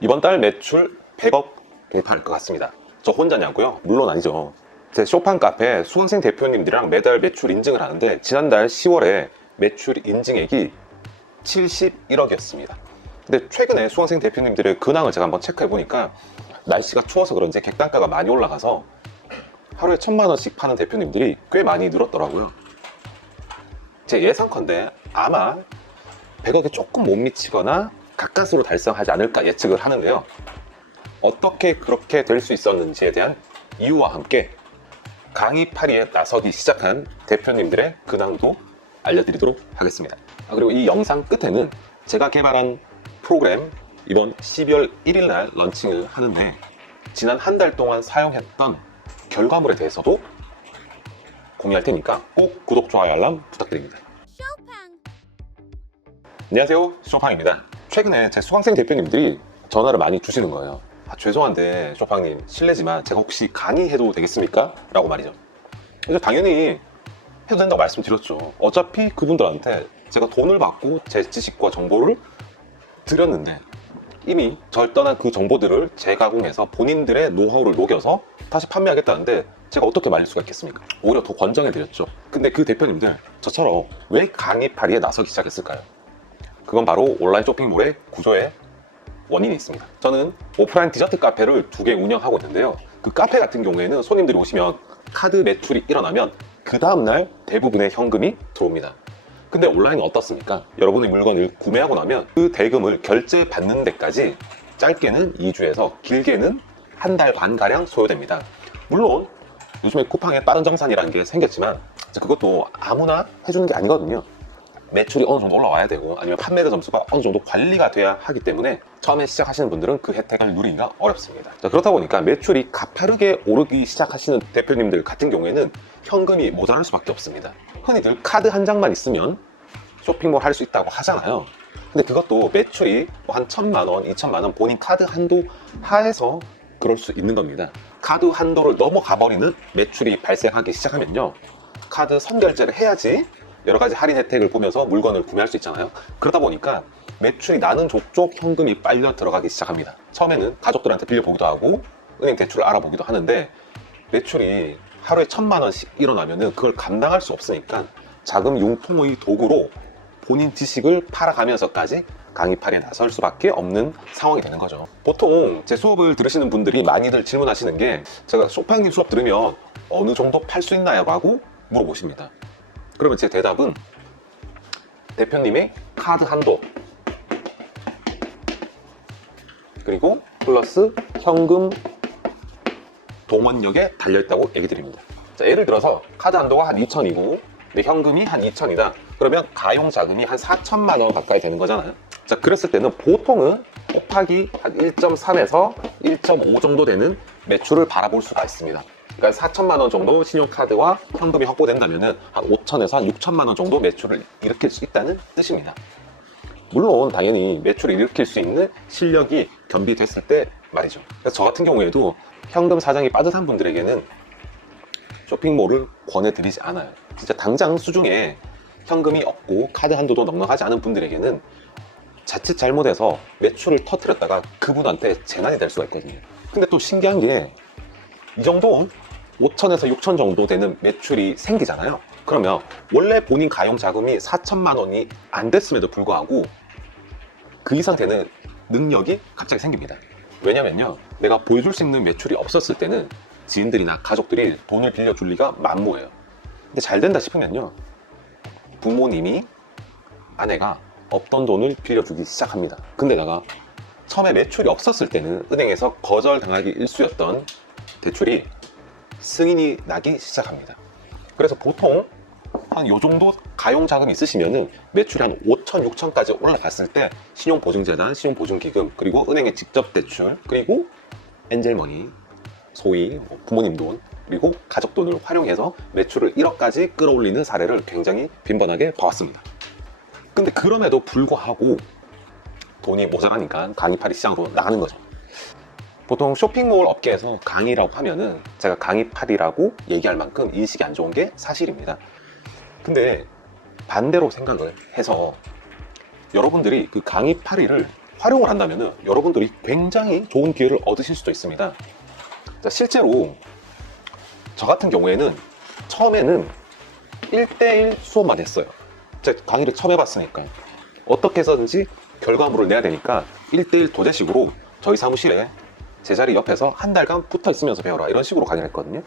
이번 달 매출 100억 돌파할 것 같습니다. 저 혼자냐고요? 물론 아니죠. 제 쇼팡 카페 수강생 대표님들이랑 매달 매출 인증을 하는데 지난달 10월에 매출 인증액이 71억이었습니다. 근데 최근에 수강생 대표님들의 근황을 제가 한번 체크해 보니까 날씨가 추워서 그런지 객단가가 많이 올라가서 하루에 1,000만 원씩 파는 대표님들이 꽤 많이 늘었더라고요. 제 예상컨대 아마 100억에 조금 못 미치거나 가까스로 달성하지 않을까 예측을 하는데요. 어떻게 그렇게 될 수 있었는지에 대한 이유와 함께 강의8위에 나서기 시작한 대표님들의 근황도 알려드리도록 하겠습니다. 그리고 이 영상 끝에는 제가 개발한 프로그램 이번 12월 1일 날 런칭을 하는데 지난 한 달 동안 사용했던 결과물에 대해서도 공유할 테니까 꼭 구독, 좋아요, 알람 부탁드립니다. 안녕하세요, 쇼팡입니다. 최근에 제 수강생 대표님들이 전화를 많이 주시는 거예요. 죄송한데 쇼팡님 실례지만 제가 혹시 강의해도 되겠습니까? 라고 말이죠. 그래서 당연히 해도 된다고 말씀드렸죠. 어차피 그분들한테 제가 돈을 받고 제 지식과 정보를 드렸는데 이미 절 떠난 그 정보들을 재가공해서 본인들의 노하우를 녹여서 다시 판매하겠다는데 제가 어떻게 말릴 수가 있겠습니까? 오히려 더 권장해드렸죠. 근데 그 대표님들 저처럼 왜 강의8위에 나서기 시작했을까요? 그건 바로 온라인 쇼핑몰의 구조에 원인이 있습니다. 저는 오프라인 디저트 카페를 2개 운영하고 있는데요. 그 카페 같은 경우에는 손님들이 오시면 카드 매출이 일어나면 그 다음날 대부분의 현금이 들어옵니다. 근데 온라인은 어떻습니까? 여러분의 물건을 구매하고 나면 그 대금을 결제받는 데까지 짧게는 2주에서 길게는 한 달 반가량 소요됩니다. 물론 요즘에 쿠팡에 빠른 정산이라는 게 생겼지만 그것도 아무나 해주는 게 아니거든요. 매출이 어느 정도 올라와야 되고 아니면 판매대 점수가 어느 정도 관리가 돼야 하기 때문에 처음에 시작하시는 분들은 그 혜택을 누리기가 어렵습니다. 그렇다 보니까 매출이 가파르게 오르기 시작하시는 대표님들 같은 경우에는 현금이 모자랄 수밖에 없습니다. 흔히들 카드 한 장만 있으면 쇼핑몰 할 수 있다고 하잖아요. 근데 그것도 매출이 한 1,000만 원, 2,000만 원 본인 카드 한도 하에서 그럴 수 있는 겁니다. 카드 한도를 넘어가 버리는 매출이 발생하기 시작하면요, 카드 선결제를 해야지 여러 가지 할인 혜택을 보면서 물건을 구매할 수 있잖아요. 그러다 보니까 매출이 나는 족족 현금이 빨려 들어가기 시작합니다. 처음에는 가족들한테 빌려보기도 하고 은행 대출을 알아보기도 하는데 매출이 하루에 1,000만 원씩 일어나면은 그걸 감당할 수 없으니까 자금 융통의 도구로 본인 지식을 팔아가면서까지 강의8위에 나설 수밖에 없는 상황이 되는 거죠. 보통 제 수업을 들으시는 분들이 많이들 질문하시는 게 제가 쇼팡님 수업 들으면 어느 정도 팔 수 있나요? 라고 물어보십니다. 그러면 제 대답은 대표님의 카드 한도 그리고 플러스 현금 동원력에 달려있다고 얘기 드립니다. 자, 예를 들어서 카드 한도가 한 2,000이고 근데 현금이 한 2,000이다. 그러면 가용 자금이 한 4,000만 원 가까이 되는 거잖아요. 자, 그랬을 때는 보통은 곱하기 한 1.3에서 1.5 정도 되는 매출을 바라볼 수가 있습니다. 그러니까 4,000만 원 정도 신용카드와 현금이 확보된다면 한 5,000에서 한 6,000만 원 정도 매출을 일으킬 수 있다는 뜻입니다. 물론 당연히 매출을 일으킬 수 있는 실력이 겸비됐을 때 말이죠. 그래서 저 같은 경우에도 현금 사정이 빠듯한 분들에게는 쇼핑몰을 권해드리지 않아요. 진짜 당장 수중에 현금이 없고 카드 한도도 넉넉하지 않은 분들에게는 자칫 잘못해서 매출을 터뜨렸다가 그분한테 재난이 될 수가 있거든요. 근데 또 신기한 게 이 정도 5,000에서 6,000 정도 되는 매출이 생기잖아요. 그러면 원래 본인 가용 자금이 4,000만 원이 안 됐음에도 불구하고 그 이상 되는 능력이 갑자기 생깁니다. 왜냐면요, 내가 보여줄 수 있는 매출이 없었을 때는 지인들이나 가족들이 돈을 빌려줄 리가 만무해요. 근데 잘 된다 싶으면요, 부모님이 아내가 없던 돈을 빌려주기 시작합니다. 근데다가 처음에 매출이 없었을 때는 은행에서 거절당하기 일쑤였던 대출이 승인이 나기 시작합니다. 그래서 보통 한 요 정도 가용 자금이 있으시면은 매출이 한 5천, 6천까지 올라갔을 때 신용보증재단, 신용보증기금, 그리고 은행의 직접 대출, 그리고 엔젤머니, 소위 부모님 돈, 그리고 가족 돈을 활용해서 매출을 1억까지 끌어올리는 사례를 굉장히 빈번하게 봐왔습니다. 근데 그럼에도 불구하고 돈이 모자라니까 강의8위 시장으로 나가는 거죠. 보통 쇼핑몰 업계에서 강의라고 하면은 제가 강의8위라고 얘기할 만큼 인식이 안 좋은 게 사실입니다. 근데 반대로 생각을 해서 여러분들이 그 강의8위를 활용을 한다면 여러분들이 굉장히 좋은 기회를 얻으실 수도 있습니다. 자, 실제로 저 같은 경우에는 처음에는 1대1 수업만 했어요. 제가 강의를 처음 해봤으니까 어떻게 해서든지 결과물을 내야 되니까 1대1 도제식으로 저희 사무실에 제 자리 옆에서 한 달간 붙어 있으면서 배워라, 이런 식으로 강의를 했거든요.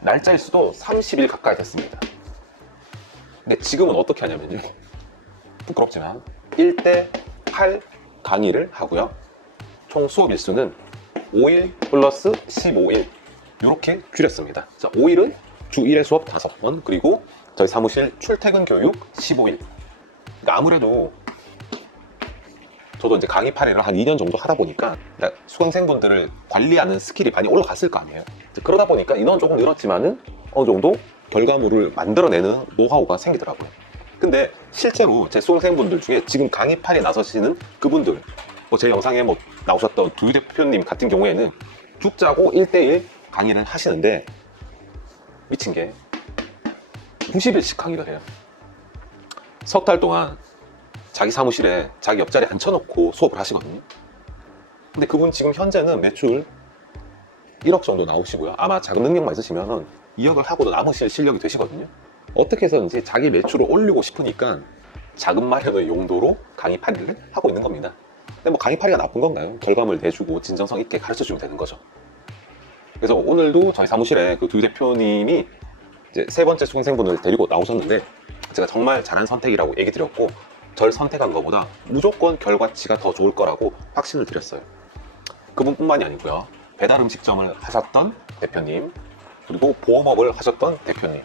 날짜 일수도 30일 가까이 됐습니다. 근데 지금은 어떻게 하냐면요, 부끄럽지만 1대8 강의를 하고요. 총 수업 일수는 5일 플러스 15일 이렇게 줄였습니다. 자, 5일은 주 1회 수업 5번, 그리고 저희 사무실 출퇴근 교육 15일. 그러니까 아무래도 저도 이제 강의 8회를 한 2년 정도 하다 보니까 수강생분들을 관리하는 스킬이 많이 올라갔을 거 아니에요. 그러다 보니까 인원은 조금 늘었지만은 어느 정도 결과물을 만들어내는 노하우가 생기더라고요. 근데 실제로 제 수강생분들 중에 지금 강의 8에 나서시는 그분들, 제 영상에 나오셨던 두 대표님 같은 경우에는 죽 짜고 1대1 강의를 하시는데 미친 게 90일씩 강의를 해요. 석 달 동안 자기 사무실에 자기 옆자리에 앉혀놓고 수업을 하시거든요. 근데 그분 지금 현재는 매출 1억 정도 나오시고요. 아마 자금 능력만 있으시면 2억을 하고도 남으실 실력이 되시거든요. 어떻게 해서든지 자기 매출을 올리고 싶으니까 자금 마련의 용도로 강의 8일을 하고 있는 겁니다. 근데 뭐 강의 8일가 나쁜 건가요? 결과물 내주고 진정성 있게 가르쳐주면 되는 거죠. 그래서 오늘도 저희 사무실에 그 두 대표님이 이제 세 번째 수강생분을 데리고 나오셨는데 제가 정말 잘한 선택이라고 얘기 드렸고, 절 선택한 것보다 무조건 결과치가 더 좋을 거라고 확신을 드렸어요. 그분뿐만이 아니고요, 배달 음식점을 하셨던 대표님, 그리고 보험업을 하셨던 대표님,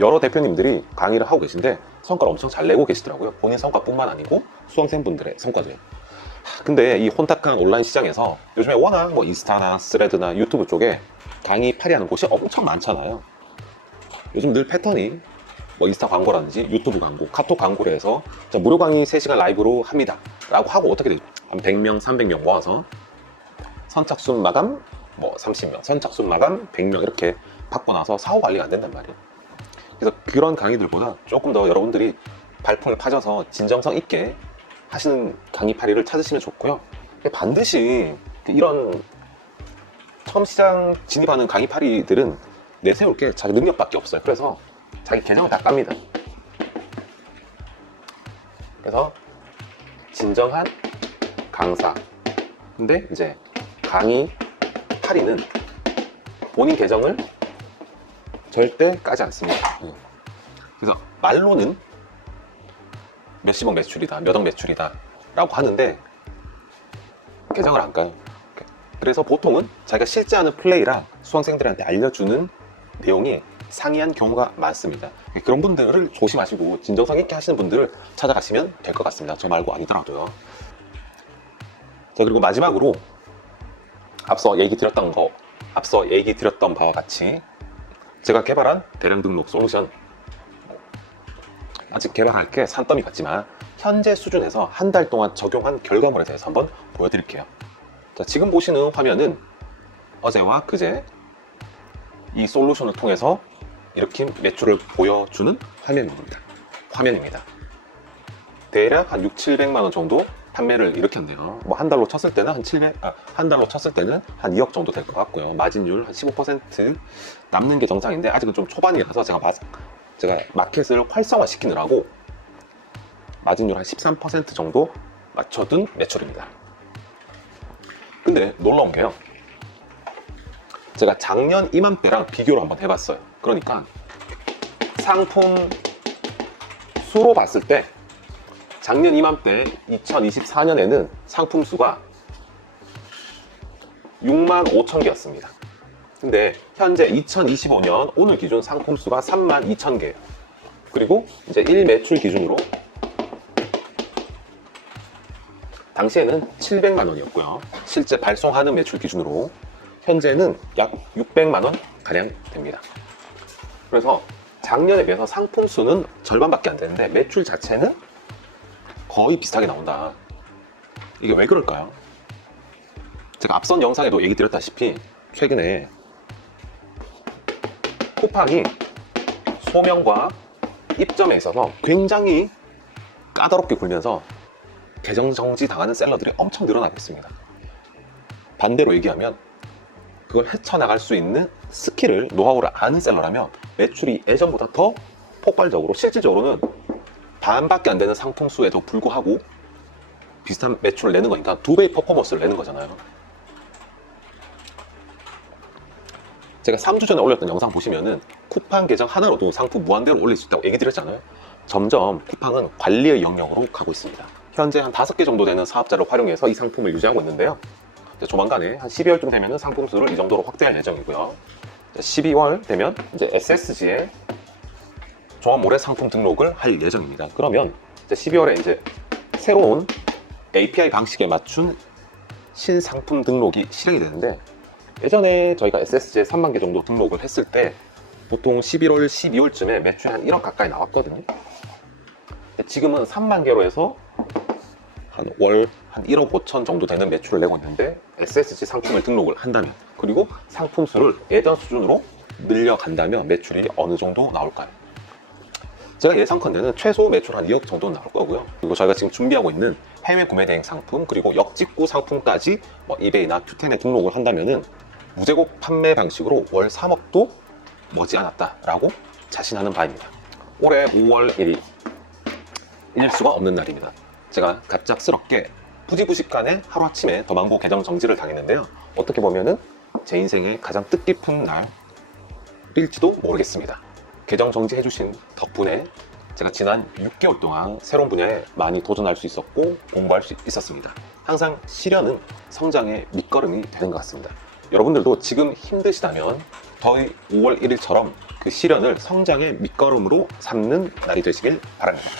여러 대표님들이 강의를 하고 계신데 성과를 엄청 잘 내고 계시더라고요. 본인 성과뿐만 아니고 수강생분들의 성과도요. 근데 이 혼탁한 온라인 시장에서 요즘에 워낙 뭐 인스타나 스레드나 유튜브 쪽에 강의 8위 하는 곳이 엄청 많잖아요. 요즘 늘 패턴이 뭐 인스타 광고라든지 유튜브 광고, 카톡 광고를 해서 무료 강의 3시간 라이브로 합니다 라고 하고 어떻게 되죠? 한 100명, 300명 모아서 선착순 마감 뭐 30명, 선착순 마감 100명 이렇게 받고 나서 사후 관리가 안 된단 말이에요. 그래서 그런 강의들보다 조금 더 여러분들이 발품을 파셔서 진정성 있게 하시는 강의 8위를 찾으시면 좋고요. 반드시 이런 처음 시장 진입하는 강의 8위들은 내세울 게 자기 능력밖에 없어요. 그래서 자기 계정을 다 깝니다. 그래서 진정한 강사. 근데 이제 강의 8위는 본인 계정을 절대 까지 않습니다. 그래서 말로는 몇십억 매출이다, 몇억 매출이다 라고 하는데 계정을 안 까요. 그래서 보통은 자기가 실제 하는 플레이랑 수강생들한테 알려주는 내용이 상이한 경우가 많습니다. 그런 분들을 조심하시고 진정성 있게 하시는 분들을 찾아가시면 될 것 같습니다. 저 말고 아니더라도요. 자, 그리고 마지막으로 앞서 얘기 드렸던 바와 같이 제가 개발한 대량 등록 솔루션, 아직 개발할 게 산더미 같지만 현재 수준에서 한 달 동안 적용한 결과물에 대해서 한번 보여드릴게요. 자, 지금 보시는 화면은 어제와 그제 이 솔루션을 통해서 이렇게 매출을 보여주는 화면입니다. 대략 한 6, 700만 원 정도 판매를 일으켰네요. 뭐 한 달로 쳤을 때는 한 달로 쳤을 때는 한 2억 정도 될 것 같고요. 마진율 한 15% 남는 게 정상인데 아직은 좀 초반이라서 제가 마켓을 활성화 시키느라고 마진율 한 13% 정도 맞춰둔 매출입니다. 근데 놀라운 게요, 제가 작년 이맘때랑 비교를 한번 해봤어요. 그러니까 상품 수로 봤을 때 작년 이맘때 2024년에는 상품 수가 6만 5천 개였습니다. 근데 현재 2025년 오늘 기준 상품 수가 3만 2천 개예요. 그리고 이제 1매출 기준으로 당시에는 700만 원이었고요. 실제 발송하는 매출 기준으로 현재는 약 600만 원 가량 됩니다. 그래서 작년에 비해서 상품 수는 절반밖에 안 되는데 매출 자체는 거의 비슷하게 나온다. 이게 왜 그럴까요? 제가 앞선 영상에도 얘기 드렸다시피 최근에 쿠팡이 소명과 입점에 있어서 굉장히 까다롭게 굴면서 계정 정지 당하는 셀러들이 엄청 늘어나겠습니다. 반대로 얘기하면 그걸 헤쳐나갈 수 있는 스킬을, 노하우를 아는 셀러라면 매출이 예전보다 더 폭발적으로, 실질적으로는 반밖에 안 되는 상품 수에도 불구하고 비슷한 매출을 내는 거니까 2배의 퍼포먼스를 내는 거잖아요. 제가 3주 전에 올렸던 영상 보시면은 쿠팡 계정 하나로도 상품 무한대로 올릴 수 있다고 얘기 드렸잖아요. 점점 쿠팡은 관리의 영역으로 가고 있습니다. 현재 한 5개 정도 되는 사업자를 활용해서 이 상품을 유지하고 있는데요. 조만간에 한 12월쯤 되면 상품 수를 이 정도로 확대할 예정이고요. 12월 되면 이제 SSG에 종합모래 상품 등록을 할 예정입니다. 그러면 이제 12월에 이제 새로운 API 방식에 맞춘 신상품 등록이 실행이 되는데, 예전에 저희가 SSG에 3만 개 정도 등록을 했을 때 보통 11월, 12월쯤에 매출이 한 1억 가까이 나왔거든요. 지금은 3만 개로 해서 한 월 한 1억 5천 정도 되는 매출을 내고 있는데, SSG 상품을 등록을 한다면, 그리고 상품 수를 예전 수준으로 늘려간다면 매출이 어느 정도 나올까요? 제가 예상컨대는 최소 매출 한 2억 정도 나올 거고요. 그리고 저희가 지금 준비하고 있는 해외 구매 대행 상품, 그리고 역직구 상품까지 이베이나 큐텐에 등록을 한다면은 무제곡 판매 방식으로 월 3억도 머지않았다라고 자신하는 바입니다. 올해 5월 1일, 잊을 수가 없는 날입니다. 제가 갑작스럽게 부지부식간에 하루아침에 더망고 계정 정지를 당했는데요. 어떻게 보면은 제 인생의 가장 뜻깊은 날일지도 모르겠습니다. 계정 정지해주신 덕분에 제가 지난 6개월 동안 새로운 분야에 많이 도전할 수 있었고 공부할 수 있었습니다. 항상 시련은 성장의 밑거름이 되는 것 같습니다. 여러분들도 지금 힘드시다면 저희 5월 1일처럼 그 시련을 성장의 밑거름으로 삼는 날이 되시길 바랍니다.